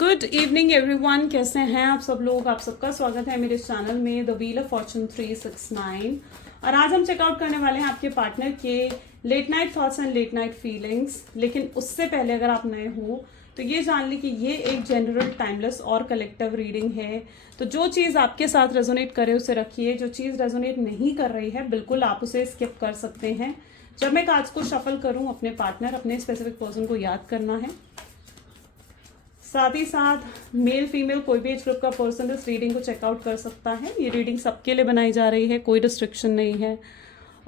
Good evening everyone, कैसे हैं आप सब लोग। आप सबका स्वागत है मेरे चैनल में द व्हील ऑफ फॉर्चून 369। और आज हम चेकआउट करने वाले हैं आपके पार्टनर के late night thoughts and late night feelings. लेकिन उससे पहले अगर आप नए हो तो ये जान ली कि ये एक जनरल टाइमलेस और कलेक्टिव रीडिंग है। तो जो चीज़ आपके साथ रेजोनेट करे उसे रखिए, जो चीज़ रेजोनेट नहीं कर रही है बिल्कुल आप उसे स्किप कर सकते हैं। जब मैं कार्ड्स को शफल करूं अपने पार्टनर, अपने स्पेसिफिक पर्सन को याद करना है। साथ ही साथ मेल फीमेल कोई भी एज ग्रुप का पर्सन इस रीडिंग को चेकआउट कर सकता है। ये रीडिंग सबके लिए बनाई जा रही है, कोई रिस्ट्रिक्शन नहीं है।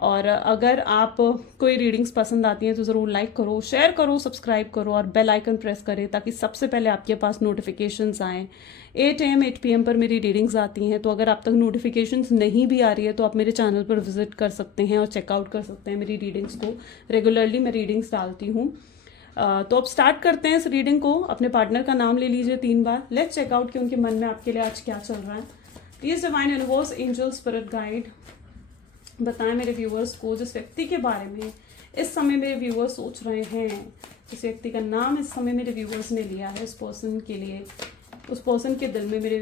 और अगर आप कोई रीडिंग्स पसंद आती हैं तो ज़रूर लाइक करो, शेयर करो, सब्सक्राइब करो और बेल आइकन प्रेस करें ताकि सबसे पहले आपके पास नोटिफिकेशंस आएँ। 8 AM 8 PM पर मेरी रीडिंग्स आती हैं, तो अगर आप तक नोटिफिकेशंस नहीं भी आ रही है तो आप मेरे चैनल पर विजिट कर सकते हैं और चेकआउट कर सकते हैं मेरी रीडिंग्स को। रेगुलरली मैं रीडिंग्स डालती हूँ। तो अब स्टार्ट करते हैं इस रीडिंग को। अपने पार्टनर का नाम ले लीजिए 3 बार। लेट्स चेकआउट कि उनके मन में आपके लिए आज क्या चल रहा है। Please divine universe, angel, spirit guide बताएं मेरे व्यूअर्स को जिस व्यक्ति के बारे में इस समय मेरे व्यूअर्स सोच रहे हैं, जिस व्यक्ति का नाम इस समय मेरे व्यूअर्स ने लिया है, उस पर्सन के लिए, उस पर्सन के दिल में मेरे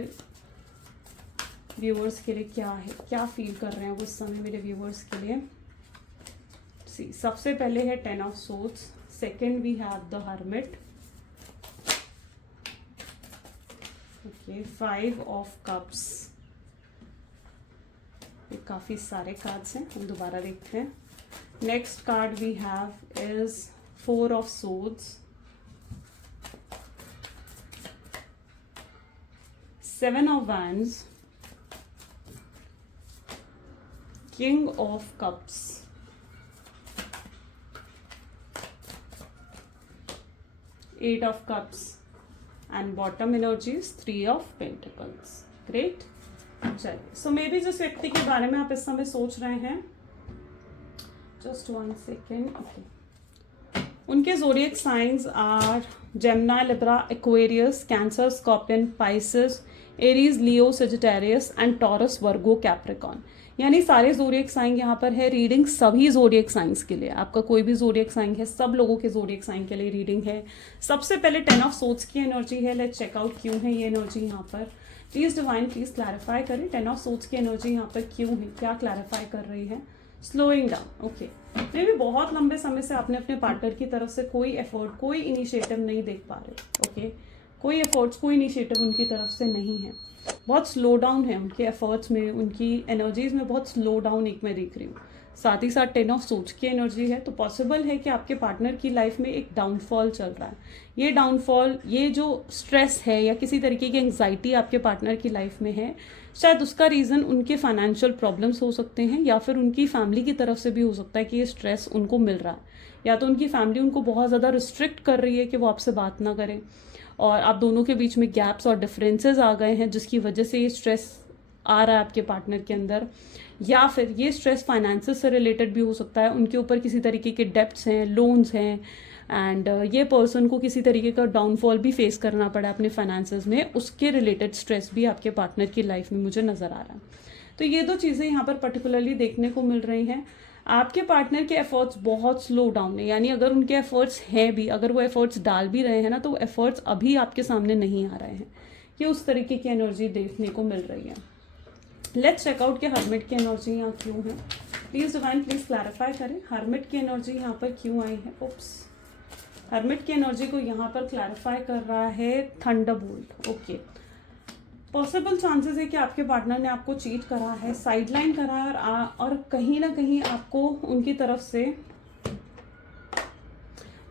व्यूअर्स के लिए क्या है, क्या फील कर रहे हैं वो इस समय मेरे व्यूअर्स के लिए। सबसे पहले है 10 of swords, second we have the hermit, okay, 5 of cups। ये काफी सारे कार्ड्स हैं, हम दोबारा देखते हैं। Next card we have is 4 of swords, 7 of wands, king of cups, 8 of cups and bottom energy is 3 of pentacles। Great. चलिए, सो may be जिस व्यक्ति के बारे में आप इस समय सोच रहे हैं, जस्ट 1 सेकेंड, ओके। उनके zodiac signs are Gemini, Libra, Aquarius, Cancer, Scorpion, Pisces, Aries, Leo, Sagittarius and Taurus, Virgo, Capricorn. यानी सारे ज़ोडिएक साइन यहाँ पर है। रीडिंग सभी ज़ोडिएक साइंस के लिए, आपका कोई भी ज़ोडिएक साइन है, सब लोगों के ज़ोडिएक साइन के लिए रीडिंग है। सबसे पहले 10 ऑफ सोर्ड्स की एनर्जी है। लेट्स चेकआउट क्यों है ये एनर्जी यहाँ पर। प्लीज डिवाइन प्लीज क्लैरिफाई करें 10 ऑफ सोर्ड्स की एनर्जी यहाँ पर क्यों है, क्या क्लैरिफाई कर रही है। Slowing down, okay. मे भी बहुत लंबे समय से आपने अपने पार्टनर की तरफ से कोई एफर्ट, कोई इनिशिएटिव नहीं देख पा रहे, ओके। कोई एफर्ट्स, कोई इनिशिएटिव उनकी तरफ से नहीं है। बहुत स्लो डाउन है उनके एफर्ट्स में, उनकी एनर्जीज में बहुत स्लो डाउन एक मैं देख रही हूँ। साथ ही साथ 10 ऑफ सोर्ड्स की एनर्जी है, तो पॉसिबल है कि आपके पार्टनर की लाइफ में एक डाउनफॉल चल रहा है। ये डाउनफॉल, ये जो स्ट्रेस है या किसी तरीके की एंग्जाइटी आपके पार्टनर की लाइफ में है, शायद उसका रीज़न उनके फाइनेंशियल प्रॉब्लम्स हो सकते हैं या फिर उनकी फैमिली की तरफ से भी हो सकता है कि ये स्ट्रेस उनको मिल रहा है। या तो उनकी फैमिली उनको बहुत ज़्यादा रिस्ट्रिक्ट कर रही है कि वो आपसे बात ना करें और आप दोनों के बीच में गैप्स और डिफरेंसेस आ गए हैं जिसकी वजह से ये स्ट्रेस आ रहा है आपके पार्टनर के अंदर। या फिर ये स्ट्रेस फाइनेंसेस से रिलेटेड भी हो सकता है, उनके ऊपर किसी तरीके के डेब्ट्स हैं, लोन्स हैं एंड ये पर्सन को किसी तरीके का डाउनफॉल भी फेस करना पड़ा अपने फाइनेंसेस में, उसके रिलेटेड स्ट्रेस भी आपके पार्टनर की लाइफ में मुझे नज़र आ रहा है। तो ये 2 चीज़ें यहाँ पर पर्टिकुलरली देखने को मिल रही हैं। आपके पार्टनर के एफर्ट्स बहुत स्लो डाउन है, यानी अगर उनके एफर्ट्स हैं भी, अगर वो एफर्ट्स डाल भी रहे हैं ना, तो एफर्ट्स अभी आपके सामने नहीं आ रहे हैं। ये उस तरीके की एनर्जी देखने को मिल रही है। लेट्स चेकआउट के हर्मिट की एनर्जी यहाँ क्यों है। प्लीज डिवाइन प्लीज क्लैरिफाई करें हर्मिट की एनर्जी यहाँ पर क्यों आई है। उप्स, हर्मिट की एनर्जी को यहाँ पर क्लैरिफाई कर रहा है थंडरबोल्ट, ओके। पॉसिबल चांसेस है कि आपके पार्टनर ने आपको चीट करा है, साइडलाइन करा है और कहीं ना कहीं आपको उनकी तरफ से,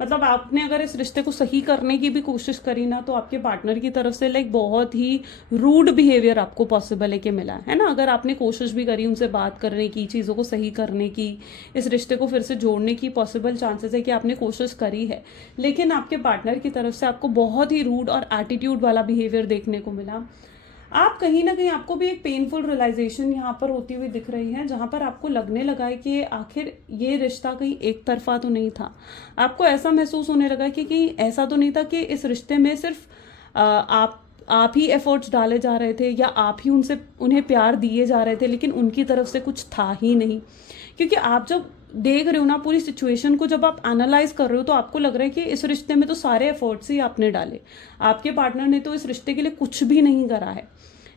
मतलब आपने अगर इस रिश्ते को सही करने की भी कोशिश करी ना, तो आपके पार्टनर की तरफ से लाइक बहुत ही रूड बिहेवियर आपको पॉसिबल है कि मिला है ना। अगर आपने कोशिश भी करी उनसे बात करने की, चीज़ों को सही करने की, इस रिश्ते को फिर से जोड़ने की, पॉसिबल चांसेस है कि आपने कोशिश करी है, लेकिन आपके पार्टनर की तरफ से आपको बहुत ही रूड और एटीट्यूड वाला बिहेवियर देखने को मिला। आप कहीं ना कहीं, आपको भी एक पेनफुल रियलाइजेशन यहाँ पर होती हुई दिख रही है, जहाँ पर आपको लगने लगा है कि आखिर ये रिश्ता कहीं एक तरफा तो नहीं था। आपको ऐसा महसूस होने लगा कि कहीं ऐसा तो नहीं था कि इस रिश्ते में सिर्फ आप ही एफर्ट्स डाले जा रहे थे या आप ही उन्हें प्यार दिए जा रहे थे, लेकिन उनकी तरफ से कुछ था ही नहीं। क्योंकि आप जब देख रहे हो ना पूरी सिचुएशन को, जब आप एनालाइज कर रहे हो तो आपको लग रहा है कि इस रिश्ते में तो सारे एफर्ट्स ही आपने डाले, आपके पार्टनर ने तो इस रिश्ते के लिए कुछ भी नहीं करा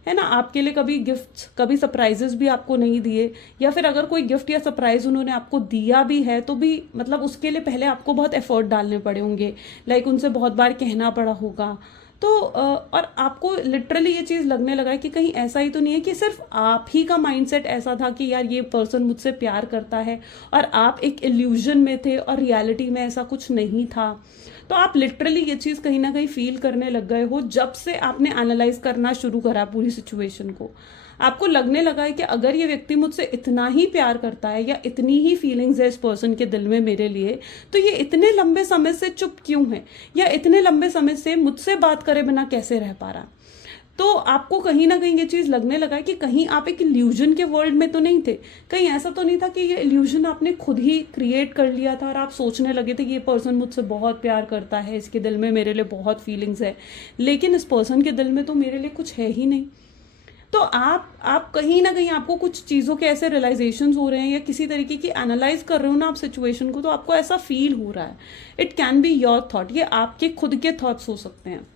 है ना। आपके लिए कभी गिफ्ट्स, कभी सरप्राइजेस भी आपको नहीं दिए, या फिर अगर कोई गिफ्ट या सरप्राइज उन्होंने आपको दिया भी है तो भी मतलब उसके लिए पहले आपको बहुत एफर्ट डालने पड़े होंगे, लाइक उनसे बहुत बार कहना पड़ा होगा। तो और आपको लिटरली ये चीज़ लगने लगा है कि कहीं ऐसा ही तो नहीं है कि सिर्फ आप ही का माइंडसेट ऐसा था कि यार ये पर्सन मुझसे प्यार करता है और आप एक इल्यूजन में थे और रियलिटी में ऐसा कुछ नहीं था। तो आप लिटरली ये चीज़ कहीं ना कहीं फील करने लग गए हो जब से आपने एनालाइज करना शुरू करा पूरी सिचुएशन को। आपको लगने लगा है कि अगर ये व्यक्ति मुझसे इतना ही प्यार करता है या इतनी ही फीलिंग्स है इस पर्सन के दिल में मेरे लिए, तो ये इतने लंबे समय से चुप क्यों है, या इतने लंबे समय से मुझसे बात करे बिना कैसे रह पा रहा। तो आपको कहीं ना कहीं ये चीज़ लगने लगा है कि कहीं आप एक इल्यूजन के वर्ल्ड में तो नहीं थे, कहीं ऐसा तो नहीं था कि ये इल्यूजन आपने खुद ही क्रिएट कर लिया था और आप सोचने लगे थे कि ये पर्सन मुझसे बहुत प्यार करता है, इसके दिल में मेरे लिए बहुत फीलिंग्स है, लेकिन इस पर्सन के दिल में तो मेरे लिए कुछ है ही नहीं। तो आप कहीं ना कहीं आपको कुछ चीज़ों के ऐसे रियलाइजेशंस हो रहे हैं या किसी तरीके की एनालाइज कर रहे हो ना आप सिचुएशन को, तो आपको ऐसा फील हो रहा है। It can be your thought, ये आपके खुद के थॉट्स हो सकते हैं।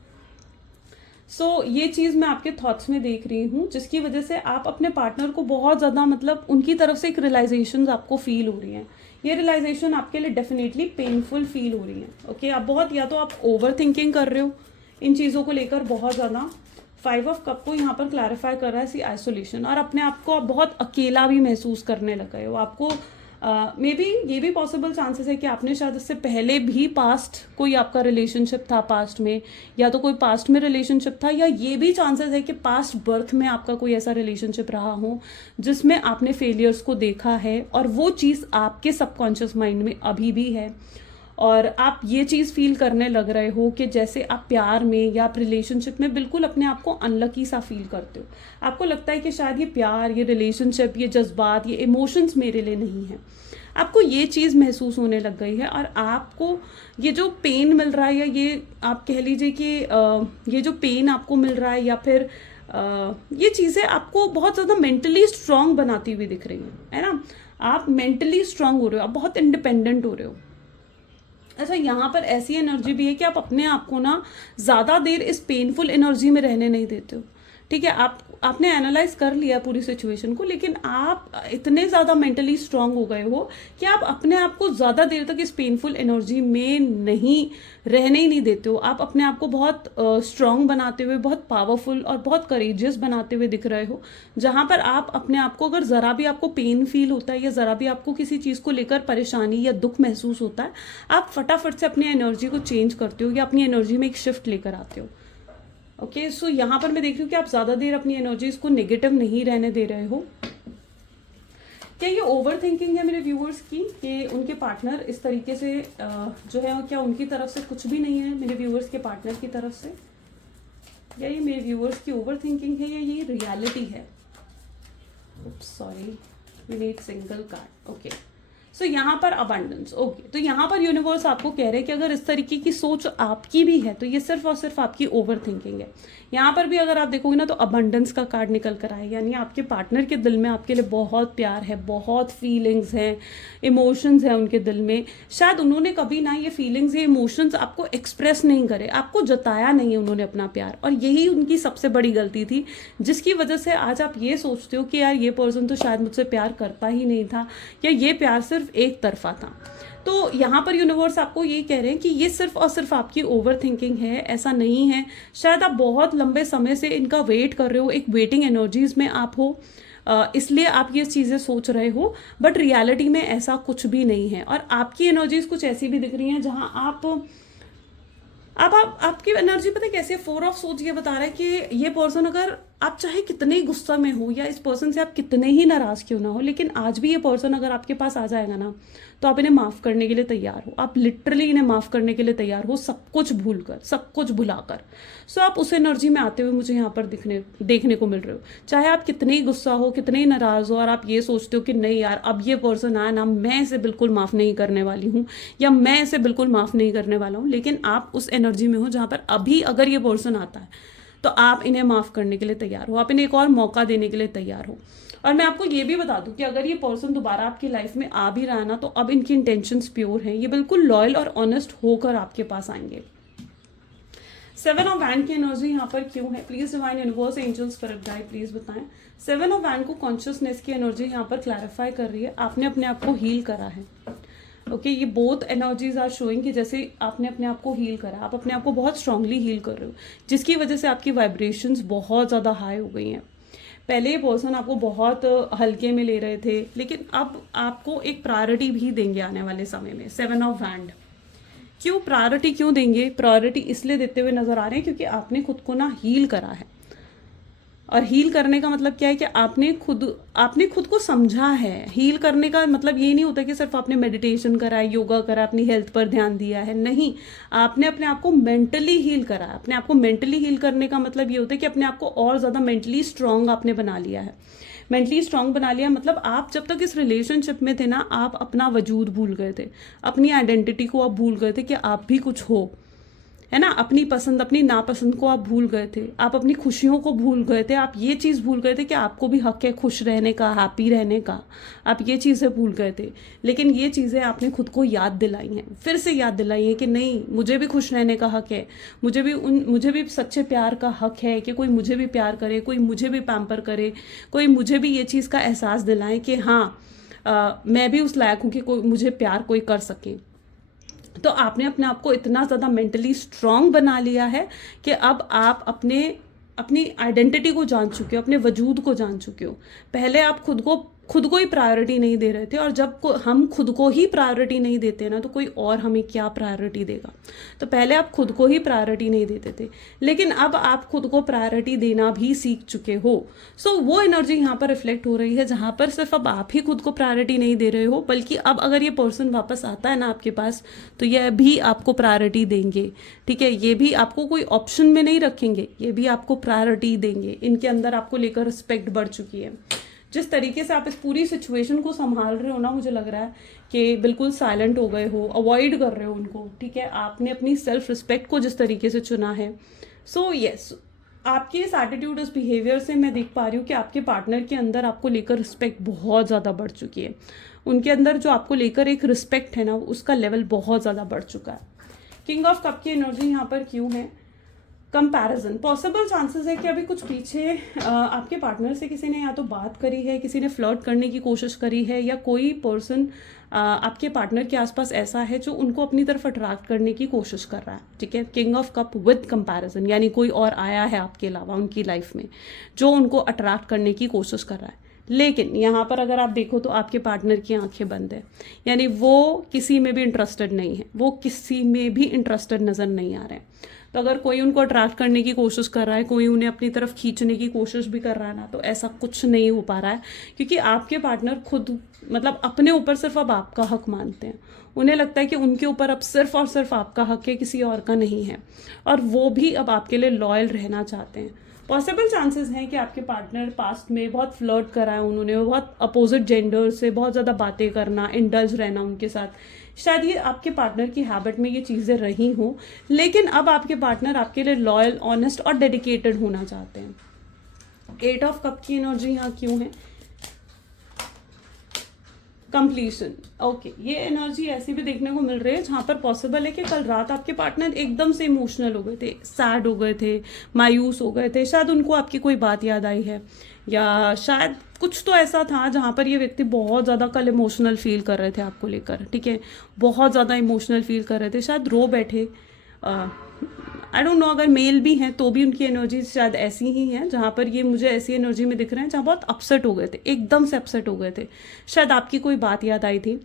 सो ये चीज़ मैं आपके थॉट्स में देख रही हूँ, जिसकी वजह से आप अपने पार्टनर को बहुत ज़्यादा मतलब उनकी तरफ से एक रियलाइजेशन आपको फील हो रही हैं। ये रियलाइजेशन आपके लिए डेफिनेटली पेनफुल फील हो रही है। ओके, आप बहुत, या तो आप ओवर थिंकिंग कर रहे हो इन चीज़ों को लेकर बहुत ज़्यादा। 5 ऑफ कप को यहाँ पर क्लैरिफाई कर रहा है सी आइसोलेशन, और अपने आप को आप बहुत अकेला भी महसूस करने लग गए हो। आपको मे बी ये भी पॉसिबल चांसेस है कि आपने शायद इससे पहले भी पास्ट कोई आपका रिलेशनशिप था पास्ट में, या तो कोई पास्ट में रिलेशनशिप था, या ये भी चांसेस है कि पास्ट बर्थ में आपका कोई ऐसा रिलेशनशिप रहा हो जिसमें आपने फेलियर्स को देखा है और वो चीज़ आपके सबकॉन्शियस माइंड में अभी भी है, और आप ये चीज़ फील करने लग रहे हो कि जैसे आप प्यार में या आप रिलेशनशिप में बिल्कुल अपने आप को अनलकी सा फील करते हो। आपको लगता है कि शायद ये प्यार, ये रिलेशनशिप, ये जज्बात, ये इमोशंस मेरे लिए नहीं है। आपको ये चीज़ महसूस होने लग गई है, और आपको ये जो पेन मिल रहा है, या ये आप कह लीजिए कि ये जो पेन आपको मिल रहा है, या फिर ये चीज़ें आपको बहुत ज़्यादा मेंटली स्ट्रांग बनाती हुई दिख रही है ना। आप मेंटली स्ट्रांग हो रहे हो, आप बहुत इंडिपेंडेंट हो रहे हो। अच्छा, यहाँ पर ऐसी एनर्जी भी है कि आप अपने आप को ना ज़्यादा देर इस पेनफुल एनर्जी में रहने नहीं देते हो। ठीक है, आपने एनालाइज कर लिया पूरी सिचुएशन को, लेकिन आप इतने ज़्यादा मेंटली स्ट्रांग हो गए हो कि आप अपने आप को ज़्यादा देर तक इस पेनफुल एनर्जी में नहीं रहने ही नहीं देते हो। आप अपने आप को बहुत स्ट्रांग बनाते हुए, बहुत पावरफुल और बहुत करेजियस बनाते हुए दिख रहे हो, जहाँ पर आप अपने आप को, अगर ज़रा भी आपको पेन फील होता है या ज़रा भी आपको किसी चीज़ को लेकर परेशानी या दुख महसूस होता है, आप फटाफट से अपनी एनर्जी को चेंज करते हो या अपनी एनर्जी में एक शिफ्ट लेकर आते हो। ओके, सो यहाँ पर मैं देख रही हूँ कि आप ज़्यादा देर अपनी एनर्जीज को नेगेटिव नहीं रहने दे रहे हो। क्या ये ओवर थिंकिंग है मेरे व्यूअर्स की, कि उनके पार्टनर इस तरीके से जो है, क्या उनकी तरफ से कुछ भी नहीं है मेरे व्यूअर्स के पार्टनर की तरफ से, या ये मेरे व्यूअर्स की ओवर थिंकिंग है, या ये रियलिटी है। Sorry, we need single card. Okay, so यहाँ पर अबंडेंस। ओके, तो यहाँ पर यूनिवर्स आपको कह रहे हैं कि अगर इस तरीके की सोच आपकी भी है तो ये सिर्फ और सिर्फ आपकी ओवर थिंकिंग है। यहाँ पर भी अगर आप देखोगे ना तो अबंडेंस का कार्ड निकल कर आए, यानी आपके पार्टनर के दिल में आपके लिए बहुत प्यार है, बहुत फीलिंग्स हैं, इमोशंस हैं उनके दिल में। शायद उन्होंने कभी ना ये फीलिंग्स, ये इमोशंस आपको एक्सप्रेस नहीं करे, आपको जताया नहीं उन्होंने अपना प्यार, और यही उनकी सबसे बड़ी गलती थी, जिसकी वजह से आज आप ये सोचते हो कि यार ये पर्सन तो शायद मुझसे प्यार करता ही नहीं था, या ये प्यार सिर्फ एक तरफा था। तो यहाँ पर यूनिवर्स आपको ये कह रहे हैं कि ये सिर्फ और सिर्फ आपकी ओवर थिंकिंग है, ऐसा नहीं है। शायद आप बहुत लंबे समय से इनका वेट कर रहे हो, एक वेटिंग एनर्जीज में आप हो, इसलिए आप ये चीज़ें सोच रहे हो, बट रियलिटी में ऐसा कुछ भी नहीं है। और आपकी एनर्जीज कुछ ऐसी भी दिख रही हैं जहाँ आपकी एनर्जी पता है कैसे, 4 ऑफ सोच ये बता रहा है कि ये पर्सन, अगर आप चाहे कितने ही गुस्सा में हो या इस पर्सन से आप कितने ही नाराज क्यों ना हो, लेकिन आज भी ये पर्सन अगर आपके पास आ जाएगा ना तो आप इन्हें माफ़ करने के लिए तैयार हो। आप लिटरली इन्हें माफ़ करने के लिए तैयार हो, सब कुछ भूल कर, सब कुछ भुलाकर। सो आप उस एनर्जी में आते हुए मुझे यहाँ पर देखने को मिल रहे हो। चाहे आप कितने ही गुस्सा हो, कितने ही नाराज़ हो, और आप ये सोचते हो कि नहीं यार अब ये पर्सन आया ना, मैं इसे बिल्कुल माफ़ नहीं करने वाली हूँ, या मैं इसे बिल्कुल माफ़ नहीं करने वाला हूँ, लेकिन आप उस एनर्जी में हो जहाँ पर अभी अगर ये पर्सन आता है तो आप इन्हें माफ़ करने के लिए तैयार हो, आप इन्हें एक और मौका देने के लिए तैयार हो। और मैं आपको ये भी बता दूं कि अगर ये पर्सन दोबारा आपकी लाइफ में आ भी रहा है ना, तो अब इनकी इंटेंशंस प्योर हैं, ये बिल्कुल लॉयल और ऑनेस्ट होकर आपके पास आएंगे। 7 ऑफ वैंड की एनर्जी यहाँ पर क्यों है? Please divine universe angels spirit guide please बताएं। 7 ऑफ वैंड को कॉन्शियसनेस की एनर्जी यहाँ पर क्लैरिफाई कर रही है, आपने अपने आप को हील करा है। ओके, ये बोथ एनर्जीज आर शोइंग कि जैसे आपने अपने आप को हील करा, आप अपने आप को बहुत स्ट्रांगली हील कर रहे हो, जिसकी वजह से आपकी वाइब्रेशंस बहुत ज़्यादा हाई हो गई हैं। पहले ये पर्सन आपको बहुत हल्के में ले रहे थे, लेकिन अब आपको एक प्रायोरिटी भी देंगे आने वाले समय में। 7 ऑफ वैंड क्यों प्रायोरिटी क्यों देंगे? प्रायोरिटी इसलिए देते हुए नजर आ रहे हैं क्योंकि आपने खुद को ना हील करा है। और हील करने का मतलब क्या है कि आपने खुद को समझा है। हील करने का मतलब ये नहीं होता कि सिर्फ आपने मेडिटेशन करा है, योगा करा, अपनी हेल्थ पर ध्यान दिया है, नहीं, आपने अपने आप को मेंटली हील करा है। अपने आप को मेंटली हील करने का मतलब ये होता है कि अपने आप को और ज़्यादा मेंटली स्ट्रांग आपने बना लिया है। मेंटली स्ट्रांग बना लिया मतलब आप जब तक इस रिलेशनशिप में थे ना, आप अपना वजूद भूल गए थे, अपनी आइडेंटिटी को आप भूल गए थे कि आप भी कुछ हो, है ना। अपनी पसंद अपनी नापसंद को आप भूल गए थे, आप अपनी खुशियों को भूल गए थे, आप ये चीज़ भूल गए थे कि आपको भी हक है खुश रहने का, हैप्पी रहने का, आप ये चीज़ें भूल गए थे। लेकिन ये चीज़ें आपने खुद को याद दिलाई हैं, फिर से याद दिलाई हैं कि नहीं, मुझे भी खुश रहने का हक है, मुझे भी सच्चे प्यार का हक है कि कोई मुझे भी प्यार करे, कोई मुझे भी पैम्पर करे, कोई मुझे भी ये चीज़ का एहसास दिलाए कि हाँ मैं भी उस लायक हूँ कि कोई मुझे प्यार कोई कर सके। तो आपने अपने आप को इतना ज़्यादा मेंटली स्ट्रांग बना लिया है कि अब आप अपनी आइडेंटिटी को जान चुके हो, अपने वजूद को जान चुके हो। पहले आप खुद को ही प्रायोरिटी नहीं दे रहे थे, और जब हम खुद को ही प्रायोरिटी नहीं देते ना, तो कोई और हमें क्या प्रायोरिटी देगा। तो पहले आप खुद को ही प्रायोरिटी नहीं देते थे, लेकिन अब आप खुद को प्रायोरिटी देना भी सीख चुके हो। सो वो एनर्जी यहाँ पर रिफ्लेक्ट हो रही है, जहाँ पर सिर्फ अब आप ही खुद को प्रायोरिटी नहीं दे रहे हो, बल्कि अब अगर ये पर्सन वापस आता है ना आपके पास, तो ये भी आपको प्रायोरिटी देंगे। ठीक है, ये भी आपको कोई ऑप्शन में नहीं रखेंगे, ये भी आपको प्रायोरिटी देंगे। इनके अंदर आपको लेकर रिस्पेक्ट बढ़ चुकी है। जिस तरीके से आप इस पूरी सिचुएशन को संभाल रहे हो ना, मुझे लग रहा है कि बिल्कुल साइलेंट हो गए हो, अवॉइड कर रहे हो उनको। ठीक है, आपने अपनी सेल्फ रिस्पेक्ट को जिस तरीके से चुना है। सो यस, आपके इस एटीट्यूड, इस बिहेवियर से मैं देख पा रही हूँ कि आपके पार्टनर के अंदर आपको लेकर रिस्पेक्ट बहुत ज़्यादा बढ़ चुकी है। उनके अंदर जो आपको लेकर एक रिस्पेक्ट है ना, उसका लेवल बहुत ज़्यादा बढ़ चुका है। किंग ऑफ कप की एनर्जी यहाँ पर क्यों है? कंपैरिजन। पॉसिबल चांसेस है कि अभी कुछ पीछे आपके पार्टनर से किसी ने या तो बात करी है, किसी ने फ्लर्ट करने की कोशिश करी है, या कोई पर्सन आपके पार्टनर के आसपास ऐसा है जो उनको अपनी तरफ अट्रैक्ट करने की कोशिश कर रहा है। ठीक है, king of cup with comparison, यानी कोई और आया है आपके अलावा उनकी लाइफ में जो उनको अट्रैक्ट करने की कोशिश कर रहा है। लेकिन यहाँ पर अगर आप देखो तो आपके पार्टनर की आंखें बंद है, यानी वो किसी में भी इंटरेस्टेड नहीं है, वो किसी में भी इंटरेस्टेड नज़र नहीं आ रहे हैं। तो अगर कोई उनको अट्रैक्ट करने की कोशिश कर रहा है, कोई उन्हें अपनी तरफ खींचने की कोशिश भी कर रहा है ना, तो ऐसा कुछ नहीं हो पा रहा है, क्योंकि आपके पार्टनर खुद मतलब अपने ऊपर सिर्फ अब आपका हक मानते हैं। उन्हें लगता है कि उनके ऊपर अब सिर्फ और सिर्फ आपका हक है, किसी और का नहीं है, और वो भी अब आपके लिए लॉयल रहना चाहते हैं। पॉसिबल चांसेस हैं कि आपके पार्टनर पास्ट में बहुत फ्लर्ट करा है उन्होंने, बहुत अपोजिट जेंडर से बहुत ज़्यादा बातें करना, इंडल्ज रहना उनके साथ, शायद ये आपके पार्टनर की हैबिट में ये चीज़ें रही हों। लेकिन अब आपके पार्टनर आपके लिए लॉयल, ऑनेस्ट और डेडिकेटेड होना चाहते हैं। 8 ऑफ कप की एनर्जी यहाँ क्यों है? कंप्लीशन। ओके, ये एनर्जी ऐसी भी देखने को मिल रही है जहाँ पर पॉसिबल है कि कल रात आपके पार्टनर एकदम से इमोशनल हो गए थे, सैड हो गए थे, मायूस हो गए थे। शायद उनको आपकी कोई बात याद आई है, या शायद कुछ तो ऐसा था जहाँ पर ये व्यक्ति बहुत ज़्यादा कल इमोशनल फील कर रहे थे आपको लेकर। ठीक है, बहुत ज़्यादा इमोशनल फील कर रहे थे, शायद रो बैठे। आई डोंट नो, अगर मेल भी हैं तो भी उनकी एनर्जी शायद ऐसी ही हैं, जहाँ पर ये मुझे ऐसी एनर्जी में दिख रहे हैं जहाँ बहुत अपसेट हो गए थे, एकदम से अपसेट हो गए थे। शायद आपकी कोई बात याद आई थी,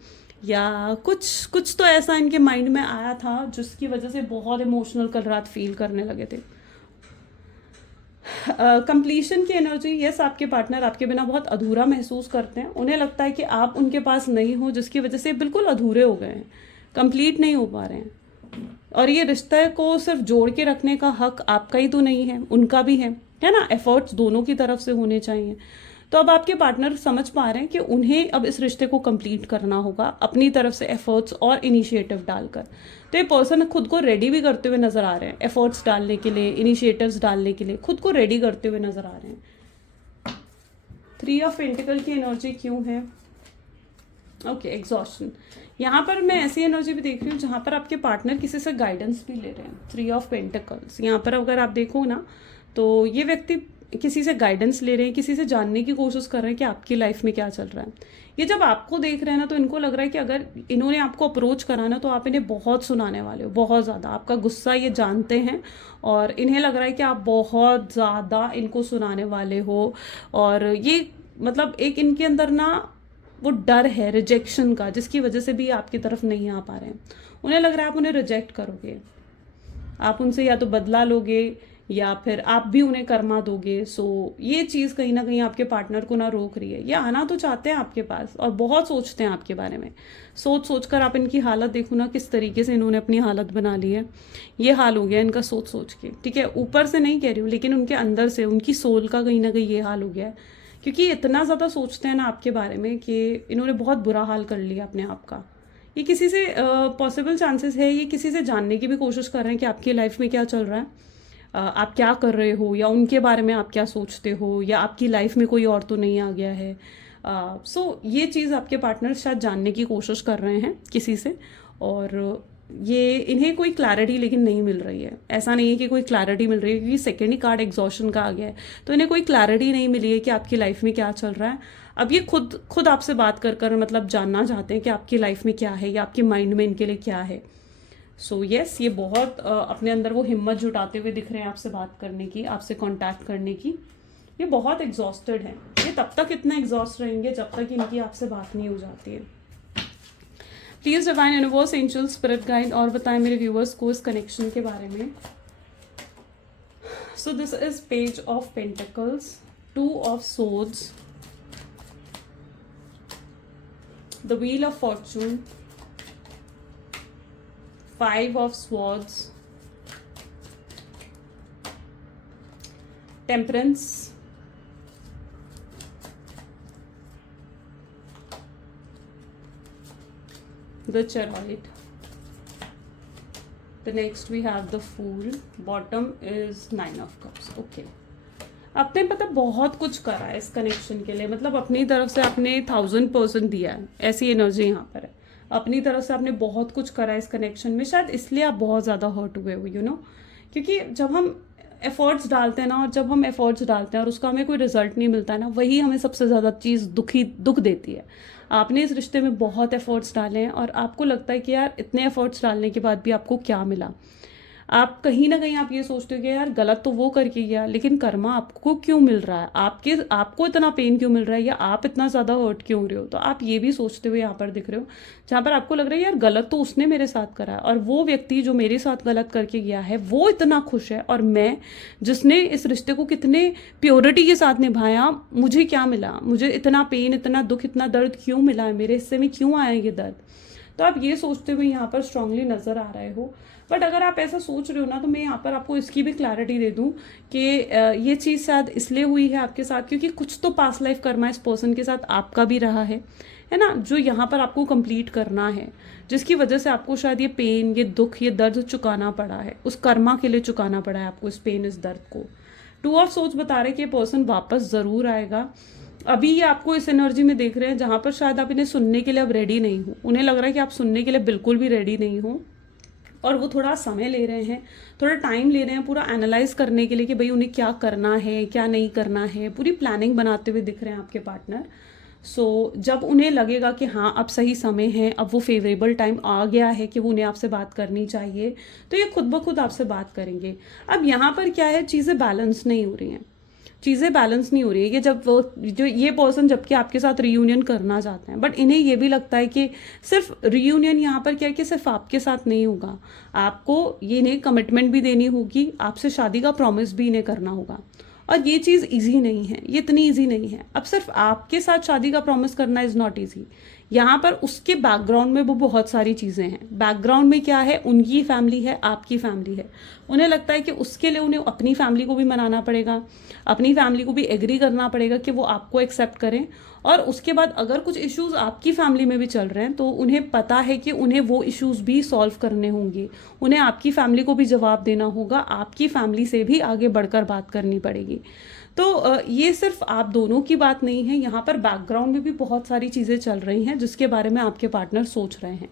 या कुछ तो ऐसा इनके माइंड में आया था जिसकी वजह से बहुत इमोशनल कल रात फील करने लगे थे। कंप्लीशन की एनर्जी। यस, आपके पार्टनर आपके बिना बहुत अधूरा महसूस करते हैं। उन्हें लगता है कि आप उनके पास नहीं हो, जिसकी वजह से बिल्कुल अधूरे हो गए हैं, कंप्लीट नहीं हो पा रहे हैं। और ये रिश्ते को सिर्फ जोड़ के रखने का हक आपका ही तो नहीं है, उनका भी है ना। एफर्ट्स दोनों की तरफ से होने चाहिए। तो अब आपके पार्टनर समझ पा रहे हैं कि उन्हें अब इस रिश्ते को कंप्लीट करना होगा अपनी तरफ से एफर्ट्स और इनिशिएटिव डालकर। तो ये पर्सन खुद को रेडी भी करते हुए नजर आ रहे हैं, एफर्ट्स डालने के लिए, इनिशिएटिव्स डालने के लिए खुद को रेडी करते हुए नजर आ रहे हैं। 3 ऑफ पेंटिकल की एनर्जी क्यों है? Okay, exhaustion. यहाँ पर मैं ऐसी एनर्जी भी देख रही हूँ जहाँ पर आपके पार्टनर किसी से गाइडेंस भी ले रहे हैं। 3 ऑफ पेंटिकल्स यहाँ पर अगर आप देखो ना, तो ये व्यक्ति किसी से गाइडेंस ले रहे हैं, किसी से जानने की कोशिश कर रहे हैं कि आपकी लाइफ में क्या चल रहा है। ये जब आपको देख रहे हैं ना, तो इनको लग रहा है कि अगर इन्होंने आपको अप्रोच करा ना, तो आप इन्हें बहुत सुनाने वाले हो, बहुत ज़्यादा। आपका गुस्सा ये जानते हैं और इन्हें लग रहा है कि आप बहुत ज़्यादा इनको सुनाने वाले हो। और ये मतलब एक इनके अंदर ना वो डर है रिजेक्शन का, जिसकी वजह से भी आपकी तरफ नहीं आ पा रहे हैं। उन्हें लग रहा है आप उन्हें रिजेक्ट करोगे, आप उनसे या तो बदला लोगे या फिर आप भी उन्हें कर्मा दोगे। सो ये चीज़ कहीं ना कहीं आपके पार्टनर को ना रोक रही है। ये आना तो चाहते हैं आपके पास और बहुत सोचते हैं आपके बारे में। सोच सोच कर आप इनकी हालत देखो ना, किस तरीके से इन्होंने अपनी हालत बना ली है। ये हाल हो गया इनका सोच सोच के, ठीक है। ऊपर से नहीं कह रही हूँ, लेकिन उनके अंदर से, उनकी सोल का कहीं ना कहीं ये हाल हो गया है, क्योंकि इतना ज़्यादा सोचते हैं ना आपके बारे में कि इन्होंने बहुत बुरा हाल कर लिया अपने आप का। ये किसी से पॉसिबल चांसेस है, ये किसी से जानने की भी कोशिश कर रहे हैं कि आपकी लाइफ में क्या चल रहा है, आप क्या कर रहे हो, या उनके बारे में आप क्या सोचते हो, या आपकी लाइफ में कोई और तो नहीं आ गया है। सो ये चीज़ आपके पार्टनर शायद जानने की कोशिश कर रहे हैं किसी से, और ये इन्हें कोई क्लैरिटी लेकिन नहीं मिल रही है। ऐसा नहीं है कि कोई क्लैरिटी मिल रही है, क्योंकि सेकेंड ही कार्ड एग्जॉशन का आ गया है, तो इन्हें कोई क्लैरिटी नहीं मिली है कि आपकी लाइफ में क्या चल रहा है। अब ये खुद आपसे बात कर कर मतलब जानना चाहते हैं कि आपकी लाइफ में क्या है, या आपके माइंड में इनके लिए क्या है। सो यस, ये बहुत अपने अंदर वो हिम्मत जुटाते हुए दिख रहे हैं आपसे बात करने की, आपसे कांटेक्ट करने की। ये बहुत एग्जॉस्टेड हैं। ये तब तक इतना एग्जॉस्ट रहेंगे जब तक इनकी आपसे बात नहीं हो जाती है। Please divine universe, angel, spirit guide और बताएं मेरे व्यूअर्स को इस कनेक्शन के बारे में। So this is page of pentacles, 2 of swords, the wheel of Fortune, 5 of swords, temperance, the chariot. The next we have the fool. Bottom is 9 of cups. Okay. आपने पता बहुत कुछ करा है इस कनेक्शन के लिए, मतलब अपनी तरफ से आपने 1000% दिया है, ऐसी एनर्जी यहाँ पर है। अपनी तरफ से आपने बहुत कुछ करा है इस कनेक्शन में, शायद इसलिए आप बहुत ज़्यादा हर्ट हुए हो, यू नो। क्योंकि जब हम एफर्ट्स डालते हैं ना, और जब हम एफर्ट्स डालते हैं और उसका हमें कोई रिजल्ट नहीं मिलता है ना, वही हमें सबसे ज़्यादा चीज़ दुख देती है। आपने इस रिश्ते में बहुत एफर्ट्स डाले हैं और आपको लगता है कि यार इतने एफर्ट्स डालने के बाद भी आपको क्या मिला। आप कहीं ना कहीं आप ये सोचते हो कि यार गलत तो वो करके गया, लेकिन कर्मा आपको क्यों मिल रहा है, आपको इतना पेन क्यों मिल रहा है, या आप इतना ज़्यादा हर्ट क्यों हो रहे हो। तो आप ये भी सोचते हुए यहाँ पर दिख रहे हो, जहाँ पर आपको लग रहा है यार गलत तो उसने मेरे साथ करा है, और वो व्यक्ति जो मेरे साथ गलत करके गया है वो इतना खुश है, और मैं जिसने इस रिश्ते को कितने प्योरिटी के साथ निभाया, मुझे क्या मिला, मुझे इतना पेन, इतना दुख, इतना दर्द क्यों मिला है, मेरे हिस्से में क्यों आया ये दर्द। तो आप ये सोचते हुए यहाँ पर स्ट्रांगली नज़र आ रहे हो। बट अगर आप ऐसा सोच रहे हो ना, तो मैं यहाँ पर आपको इसकी भी क्लैरिटी दे दूँ कि ये चीज़ शायद इसलिए हुई है आपके साथ, क्योंकि कुछ तो पास्ट लाइफ कर्मा इस पर्सन के साथ आपका भी रहा है ना, जो यहाँ पर आपको कंप्लीट करना है, जिसकी वजह से आपको शायद ये पेन, ये दुख, ये दर्द चुकाना पड़ा है, उस कर्मा के लिए चुकाना पड़ा है आपको इस पेन, इस दर्द को। 2 ऑफ सोर्ड्स बता रहे कि ये पर्सन वापस ज़रूर आएगा। अभी ये आपको इस एनर्जी में देख रहे हैं जहाँ पर शायद आप इन्हें सुनने के लिए अब रेडी नहीं हो, उन्हें लग रहा है कि आप सुनने के लिए बिल्कुल भी रेडी नहीं हो, और वो थोड़ा समय ले रहे हैं, थोड़ा टाइम ले रहे हैं पूरा एनालाइज करने के लिए कि भाई उन्हें क्या करना है, क्या नहीं करना है, पूरी प्लानिंग बनाते हुए दिख रहे हैं आपके पार्टनर। सो जब उन्हें लगेगा कि हाँ अब सही समय है, अब वो फेवरेबल टाइम आ गया है कि वो उन्हें आपसे बात करनी चाहिए, तो ये खुद ब खुद आपसे बात करेंगे। अब यहाँ पर क्या है, चीज़ें बैलेंस नहीं हो रही हैं, चीज़ें बैलेंस नहीं हो रही है कि जब वो जो ये पर्सन जबकि आपके साथ रीयूनियन करना चाहते हैं, बट इन्हें ये भी लगता है कि सिर्फ रीयूनियन यहाँ पर क्या है कि सिर्फ आपके साथ नहीं होगा, आपको ये इन्हें कमिटमेंट भी देनी होगी, आपसे शादी का प्रॉमिस भी इन्हें करना होगा, और ये चीज़ ईजी नहीं है, ये इतनी ईजी नहीं है। अब सिर्फ आपके साथ शादी का प्रॉमिस करना इज़ नॉट ईजी, यहाँ पर उसके बैकग्राउंड में वो बहुत सारी चीज़ें हैं। बैकग्राउंड में क्या है, उनकी फैमिली है, आपकी फैमिली है। उन्हें लगता है कि उसके लिए उन्हें अपनी फैमिली को भी मनाना पड़ेगा, अपनी फैमिली को भी एग्री करना पड़ेगा कि वो आपको एक्सेप्ट करें। और उसके बाद अगर कुछ इश्यूज आपकी फैमिली में भी चल रहे हैं तो उन्हें पता है कि उन्हें वो इश्यूज भी सॉल्व करने होंगे, उन्हें आपकी फैमिली को भी जवाब देना होगा, आपकी फैमिली से भी आगे बढ़कर बात करनी पड़ेगी। तो ये सिर्फ आप दोनों की बात नहीं है, यहाँ पर बैकग्राउंड में भी बहुत सारी चीज़ें चल रही हैं जिसके बारे में आपके पार्टनर सोच रहे हैं।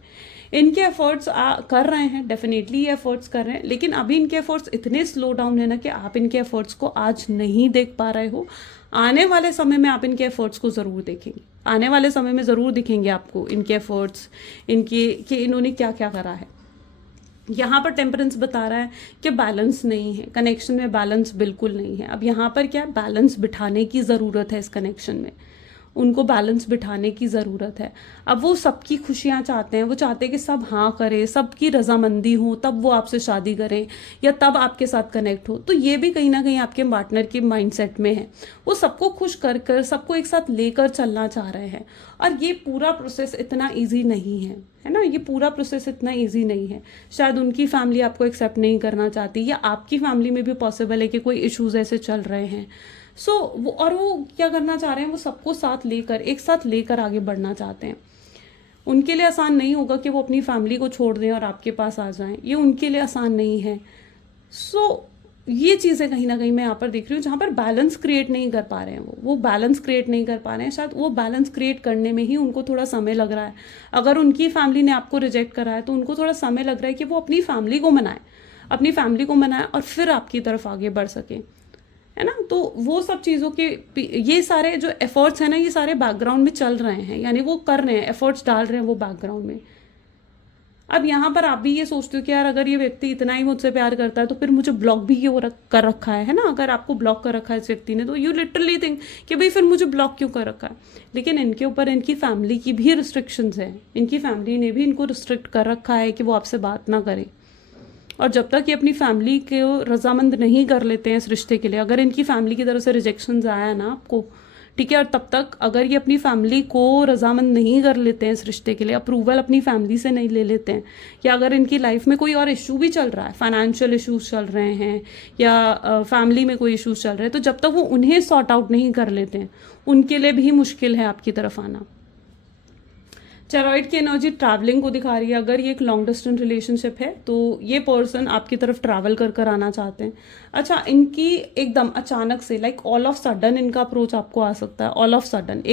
इनके एफर्ट्स कर रहे हैं, डेफिनेटली ये एफर्ट्स कर रहे हैं, लेकिन अभी इनके एफर्ट्स इतने स्लो डाउन है ना कि आप इनके एफर्ट्स को आज नहीं देख पा रहे हो। आने वाले समय में आप इनके एफर्ट्स को ज़रूर देखेंगे, आने वाले समय में ज़रूर दिखेंगे आपको इनके एफर्ट्स, इनके कि इन्होंने क्या क्या करा है। यहाँ पर टेम्परेंस बता रहा है कि बैलेंस नहीं है, कनेक्शन में बैलेंस बिल्कुल नहीं है। अब यहाँ पर क्या है, बैलेंस बिठाने की ज़रूरत है इस कनेक्शन में, उनको बैलेंस बिठाने की ज़रूरत है। अब वो सबकी खुशियाँ चाहते हैं, वो चाहते हैं कि सब हाँ करें, सबकी रजामंदी हो, तब वो आपसे शादी करें या तब आपके साथ कनेक्ट हो। तो ये भी कहीं ना कहीं आपके पार्टनर के माइंडसेट में है, वो सबको खुश कर कर सबको एक साथ लेकर चलना चाह रहे हैं। और ये पूरा प्रोसेस इतना ईजी नहीं है ना, ये पूरा प्रोसेस इतना ईजी नहीं है। शायद उनकी फैमिली आपको एक्सेप्ट नहीं करना चाहती, या आपकी फैमिली में भी पॉसिबल है कि कोई इश्यूज ऐसे चल रहे हैं। वो क्या करना चाह रहे हैं, वो सबको साथ लेकर, एक साथ लेकर आगे बढ़ना चाहते हैं। उनके लिए आसान नहीं होगा कि वो अपनी फैमिली को छोड़ दें और आपके पास आ जाएं, ये उनके लिए आसान नहीं है। ये चीज़ें कहीं ना कहीं मैं यहाँ पर देख रही हूँ जहाँ पर बैलेंस क्रिएट नहीं कर पा रहे हैं, वो बैलेंस क्रिएट नहीं कर पा रहे हैं। शायद वो बैलेंस क्रिएट करने में ही उनको थोड़ा समय लग रहा है। अगर उनकी फैमिली ने आपको रिजेक्ट करा है तो उनको थोड़ा समय लग रहा है कि वो अपनी फैमिली को मनाए, अपनी फैमिली को मनाए और फिर आपकी तरफ आगे बढ़ सके, है ना। तो वो सब चीज़ों के ये सारे जो एफर्ट्स हैं ना, ये सारे बैकग्राउंड में चल रहे हैं, यानी वो कर रहे हैं, एफर्ट्स डाल रहे हैं वो बैकग्राउंड में। अब यहाँ पर आप भी ये सोचते हो कि यार अगर ये व्यक्ति इतना ही मुझसे प्यार करता है तो फिर मुझे ब्लॉक भी क्यों कर रखा है ना। अगर आपको ब्लॉक कर रखा है इस व्यक्ति ने तो यू लिटरली थिंक कि भाई फिर मुझे ब्लॉक क्यों कर रखा है। लेकिन इनके ऊपर इनकी फैमिली की भी रिस्ट्रिक्शंस हैं, इनकी फैमिली ने भी इनको रिस्ट्रिक्ट कर रखा है कि वो आपसे बात ना करें। और जब तक ये अपनी फैमिली को रजामंद नहीं कर लेते हैं इस रिश्ते के लिए, अगर इनकी फैमिली की तरफ से रिजेक्शंस आया ना आपको, ठीक है, और तब तक अगर ये अपनी फैमिली को रजामंद नहीं कर लेते हैं इस रिश्ते के लिए, अप्रूवल अपनी फैमिली से नहीं ले लेते हैं, या अगर इनकी लाइफ में कोई और इशू भी चल रहा है, फाइनेंशियल इश्यूज चल रहे हैं या फैमिली में कोई इश्यूज चल रहे हैं, तो जब तक वो उन्हें सॉर्ट आउट नहीं कर लेते हैं उनके लिए भी मुश्किल है आपकी तरफ आना। चेरॉइड की एनर्जी ट्रैवलिंग को दिखा रही है। अगर ये एक लॉन्ग डिस्टेंस रिलेशनशिप है तो ये पर्सन आपकी तरफ ट्रैवल कर कर आना चाहते हैं। अच्छा, इनकी एकदम अचानक से लाइक ऑल ऑफ सडन इनका अप्रोच आपको आ सकता है, ऑल ऑफ सडन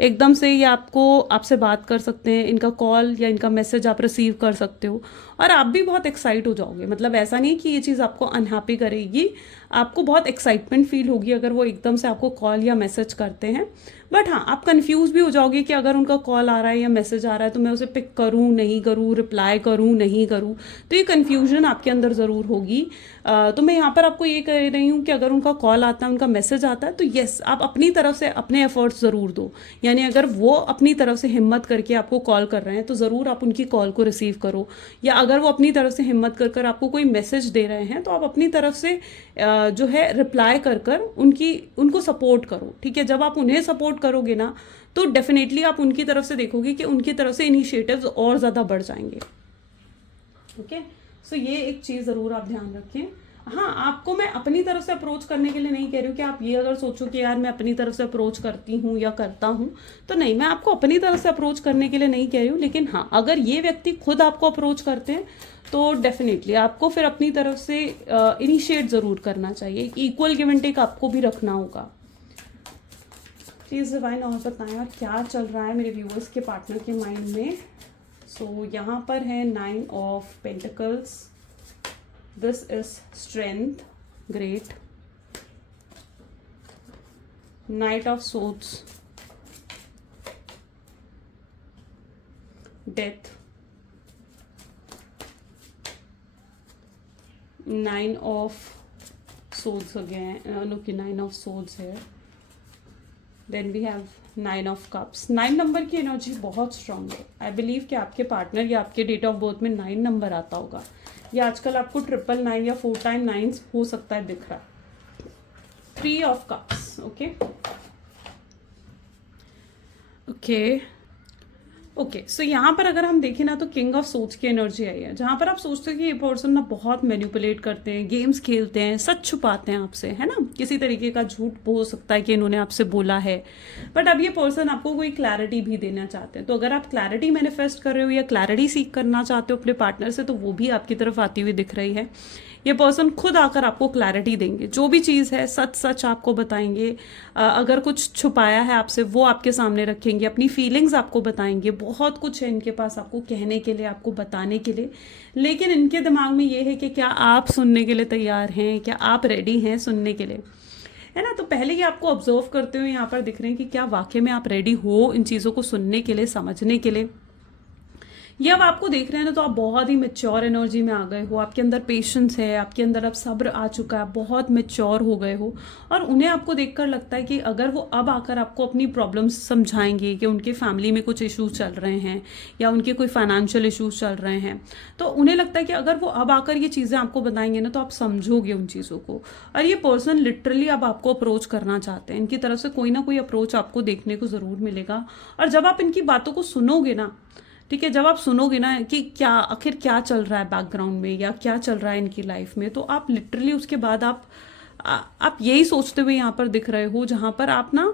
एकदम से ये आपसे बात कर सकते हैं। इनका कॉल या इनका मैसेज आप रिसीव कर सकते हो और आप भी बहुत एक्साइट हो जाओगे। मतलब ऐसा नहीं कि ये चीज़ आपको अनहैप्पी करेगी, आपको बहुत एक्साइटमेंट फील होगी अगर वो एकदम से आपको कॉल या मैसेज करते हैं। बट हाँ, आप कंफ्यूज भी हो जाओगे कि अगर उनका कॉल आ रहा है या मैसेज आ रहा है तो मैं उसे पिक करूँ नहीं करूँ, रिप्लाई करूँ नहीं करूँ, तो ये कन्फ्यूजन आपके अंदर ज़रूर होगी। तो मैं यहाँ पर आपको ये कह रही हूँ कि अगर उनका कॉल आता है, उनका मैसेज आता है, तो येस, आप अपनी तरफ से अपने एफर्ट्स ज़रूर दो। यानी अगर वो अपनी तरफ से हिम्मत करके आपको कॉल कर रहे हैं तो ज़रूर आप उनकी कॉल को रिसीव करो, या अगर वो अपनी तरफ से हिम्मत कर कर आपको कोई मैसेज दे रहे हैं तो आप अपनी तरफ से जो है रिप्लाई कर कर उनको सपोर्ट करो। ठीक है, जब आप उन्हें सपोर्ट करोगे ना तो डेफिनेटली आप उनकी तरफ से देखोगे कि उनकी तरफ से इनिशिएटिव्स और ज़्यादा बढ़ जाएंगे। ओके, सो ये एक चीज़ ज़रूर आप ध्यान रखें। हाँ, आपको मैं अपनी तरफ से अप्रोच करने के लिए नहीं कह रही हूँ कि आप ये अगर सोचो कि यार मैं अपनी तरफ से अप्रोच करती हूँ या करता हूँ, तो नहीं, मैं आपको अपनी तरफ से अप्रोच करने के लिए नहीं कह रही हूँ। लेकिन हाँ, अगर ये व्यक्ति खुद आपको अप्रोच करते हैं तो डेफिनेटली आपको फिर अपनी तरफ से इनिशिएट ज़रूर करना चाहिए। एक इक्वल गिव एंड टेक आपको भी रखना होगा। प्लीज़ डिवाइन और बताएं और क्या चल रहा है मेरे व्यूअर्स के पार्टनर के माइंड में। सो यहाँ पर है 9 of pentacles, this is strength, great, night of swords, death, 9 of swords again, look, 9 of swords here, then we have 9 of cups। 9 number की एनर्जी बहुत स्ट्रांग है। आई बिलीव कि आपके पार्टनर या आपके डेट ऑफ बर्थ में 9 number आता होगा, या आजकल आपको 999 या 4 टाइम 9 हो सकता है दिख रहा है। 3 of cups, okay, okay so यहाँ पर अगर हम देखें ना तो किंग ऑफ सोच की एनर्जी आई है, जहाँ पर आप सोचते हो कि ये पर्सन ना बहुत मैनिपुलेट करते हैं, गेम्स खेलते हैं, सच छुपाते हैं आपसे, है ना, किसी तरीके का झूठ हो सकता है कि इन्होंने आपसे बोला है। बट अब ये पर्सन आपको कोई क्लैरिटी भी देना चाहते हैं, तो अगर आप क्लैरिटी मैनिफेस्ट कर रहे हो या क्लैरिटी सीख करना चाहते हो अपने पार्टनर से, तो वो भी आपकी तरफ आती हुई दिख रही है। ये पर्सन खुद आकर आपको क्लैरिटी देंगे, जो भी चीज़ है सच सच आपको बताएंगे। अगर कुछ छुपाया है आपसे वो आपके सामने रखेंगे, अपनी फीलिंग्स आपको बताएंगे, बहुत कुछ है इनके पास आपको कहने के लिए, आपको बताने के लिए। लेकिन इनके दिमाग में ये है कि क्या आप सुनने के लिए तैयार हैं, क्या आप रेडी हैं सुनने के लिए, है ना। तो पहले ही आपको ऑब्जर्व करते हुए यहाँ पर दिख रहे हैं कि क्या वाकई में आप रेडी हो इन चीज़ों को सुनने के लिए, समझने के लिए। ये अब आपको देख रहे हैं ना, तो आप बहुत ही मेच्योर एनर्जी में आ गए हो, आपके अंदर पेशेंस है, आपके अंदर अब सब्र आ चुका है, बहुत मेच्योर हो गए हो। और उन्हें आपको देखकर लगता है कि अगर वो अब आकर आपको अपनी प्रॉब्लम्स समझाएंगे कि उनके फैमिली में कुछ इश्यूज चल रहे हैं या उनके कोई फाइनेंशियल इश्यूज चल रहे हैं, तो उन्हें लगता है कि अगर वो अब आकर ये चीज़ें आपको बताएंगे ना, तो आप समझोगे उन चीज़ों को। और ये पर्सन लिटरली अब आपको अप्रोच करना चाहते हैं, इनकी तरफ से कोई ना कोई अप्रोच आपको देखने को ज़रूर मिलेगा। और जब आप इनकी बातों को सुनोगे ना, ठीक है, जब आप सुनोगे ना कि क्या आखिर क्या चल रहा है बैकग्राउंड में या क्या चल रहा है इनकी लाइफ में, तो आप लिटरली उसके बाद आप यही सोचते हुए यहाँ पर दिख रहे हो, जहाँ पर आप ना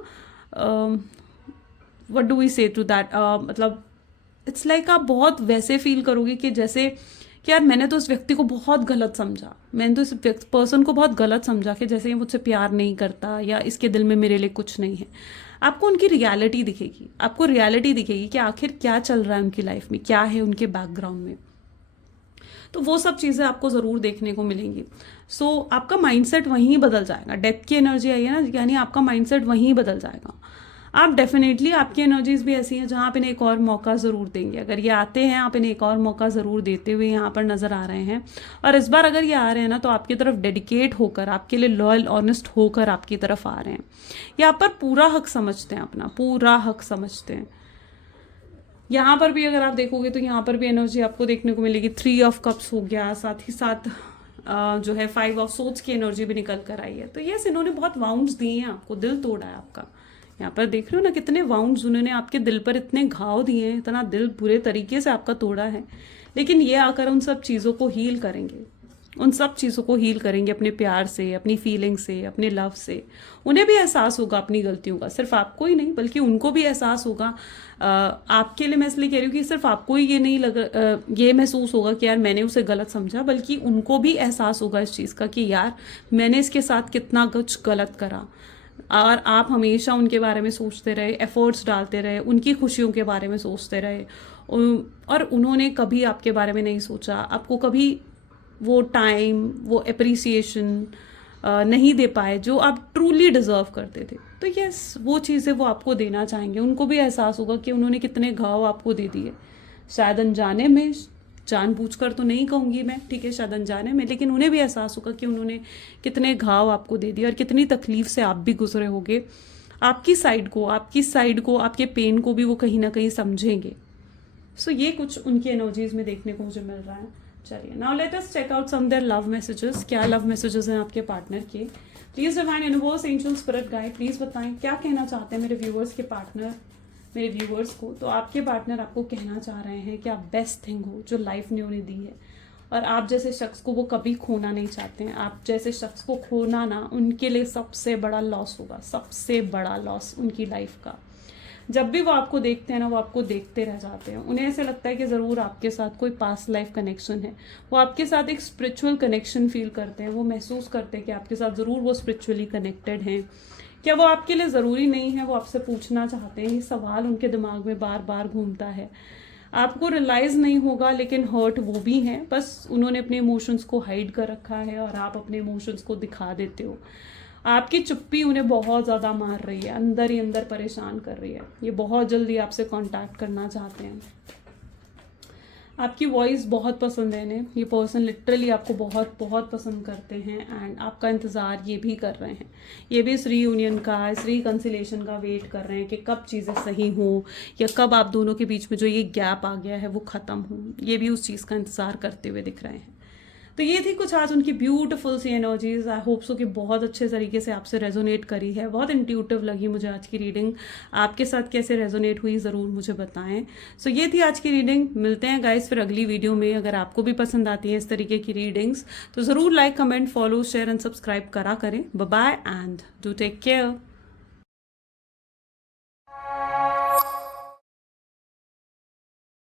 व्हाट डू वी से टू दैट, मतलब इट्स लाइक आप बहुत वैसे फील करोगे कि जैसे कि यार मैंने तो इस व्यक्ति को बहुत गलत समझा, मैंने तो इस पर्सन को बहुत गलत समझा कि जैसे ये मुझसे प्यार नहीं करता या इसके दिल में मेरे लिए कुछ नहीं है। आपको उनकी रियलिटी दिखेगी, आपको रियलिटी दिखेगी कि आखिर क्या चल रहा है उनकी लाइफ में, क्या है उनके बैकग्राउंड में। तो वो सब चीज़ें आपको ज़रूर देखने को मिलेंगी। सो आपका माइंडसेट वहीं बदल जाएगा। डेथ की एनर्जी आई है ना, यानी आपका माइंडसेट वहीं बदल जाएगा। आप डेफिनेटली, आपकी एनर्जीज भी ऐसी हैं जहाँ आप इन्हें एक और मौका ज़रूर देंगे। अगर ये आते हैं, आप इन्हें एक और मौका ज़रूर देते हुए यहाँ पर नज़र आ रहे हैं। और इस बार अगर ये आ रहे हैं ना, तो आपकी तरफ डेडिकेट होकर, आपके लिए लॉयल ऑनेस्ट होकर आपकी तरफ आ रहे हैं। ये आप पर पूरा हक समझते हैं, अपना पूरा हक समझते हैं। यहाँ पर भी अगर आप देखोगे तो यहाँ पर भी एनर्जी आपको देखने को मिलेगी। 3 ऑफ कप्स हो गया, साथ ही साथ जो है 5 ऑफ सोच की एनर्जी भी निकल कर आई है। तो यस, इन्होंने बहुत वाउंड्स दिए हैं आपको, दिल तोड़ा है आपका। यहाँ पर देख रहे हो ना कितने वाउंड्स उन्होंने आपके दिल पर, इतने घाव दिए हैं, इतना दिल बुरे तरीके से आपका तोड़ा है। लेकिन ये आकर उन सब चीज़ों को हील करेंगे, उन सब चीज़ों को हील करेंगे अपने प्यार से, अपनी फीलिंग से, अपने लव से। उन्हें भी एहसास होगा अपनी गलतियों का, सिर्फ आपको ही नहीं बल्कि उनको भी एहसास होगा। आपके लिए मैं इसलिए कह रही हूँ कि सिर्फ आपको ही ये नहीं ये महसूस होगा कि यार मैंने उसे गलत समझा, बल्कि उनको भी एहसास होगा इस चीज़ का कि यार मैंने इसके साथ कितना कुछ गलत करा। और आप हमेशा उनके बारे में सोचते रहे, एफर्ट्स डालते रहे, उनकी खुशियों के बारे में सोचते रहे, और उन्होंने कभी आपके बारे में नहीं सोचा, आपको कभी वो टाइम, वो अप्रिसिएशन नहीं दे पाए जो आप ट्रूली डिज़र्व करते थे। तो यस, वो चीज़ें वो आपको देना चाहेंगे। उनको भी एहसास होगा कि उन्होंने कितने घाव आपको दे दिए, शायद अनजाने में, जानबूझकर तो नहीं कहूँगी मैं, ठीक है, शायद अनजाने में, लेकिन उन्हें भी एहसास होगा कि उन्होंने कितने घाव आपको दे दिए और कितनी तकलीफ से आप भी गुजरे होगे। आपकी साइड को, आपके पेन को भी वो कहीं ना कहीं समझेंगे। सो ये कुछ उनकी एनर्जीज में देखने को मुझे मिल रहा है। चलिए, now let us check out some their love messages. क्या लव मैसेजेस हैं आपके पार्टनर के? Please divine universe, angel, spirit guide, please बताएं क्या कहना चाहते हैं मेरे व्यूअर्स के पार्टनर, मेरे व्यूअर्स को। तो आपके पार्टनर आपको कहना चाह रहे हैं कि आप बेस्ट थिंग हो जो लाइफ ने उन्हें दी है, और आप जैसे शख्स को वो कभी खोना नहीं चाहते हैं। आप जैसे शख्स को खोना ना उनके लिए सबसे बड़ा लॉस होगा, सबसे बड़ा लॉस उनकी लाइफ का। जब भी वो आपको देखते हैं ना, वो आपको देखते रह जाते हैं। उन्हें ऐसे लगता है कि ज़रूर आपके साथ कोई पास्ट लाइफ कनेक्शन है। वो आपके साथ एक स्पिरिचुअल कनेक्शन फील करते हैं, वो महसूस करते हैं कि आपके साथ ज़रूर वो स्पिरिचुअली कनेक्टेड हैं। क्या वो आपके लिए ज़रूरी नहीं है, वो आपसे पूछना चाहते हैं। ये सवाल उनके दिमाग में बार बार घूमता है। आपको रियलाइज़ नहीं होगा, लेकिन हर्ट वो भी हैं, बस उन्होंने अपने इमोशंस को हाइड कर रखा है और आप अपने इमोशंस को दिखा देते हो। आपकी चुप्पी उन्हें बहुत ज़्यादा मार रही है, अंदर ही अंदर परेशान कर रही है। ये बहुत जल्दी आपसे कांटेक्ट करना चाहते हैं। आपकी वॉइस बहुत पसंद है इन्हें। ये पर्सन लिटरली आपको बहुत बहुत पसंद करते हैं एंड आपका इंतज़ार ये भी कर रहे हैं। ये भी इस रीयूनियन का, इस रिकन्सिलेशन का वेट कर रहे हैं कि कब चीज़ें सही हों या कब आप दोनों के बीच में जो ये गैप आ गया है वो ख़त्म हो। ये भी उस चीज़ का इंतज़ार करते हुए दिख रहे हैं। तो ये थी कुछ आज उनकी ब्यूटीफुल सी एनर्जीज। आई होप सो कि बहुत अच्छे तरीके से आपसे रेजोनेट करी है, बहुत इंट्यूटिव लगी मुझे आज की रीडिंग। आपके साथ कैसे रेजोनेट हुई ज़रूर मुझे बताएं। सो ये थी आज की रीडिंग। मिलते हैं गाइस फिर अगली वीडियो में। अगर आपको भी पसंद आती है इस तरीके की रीडिंग्स तो ज़रूर like, comment, follow, share and subscribe करा करें। Bye bye and do take care.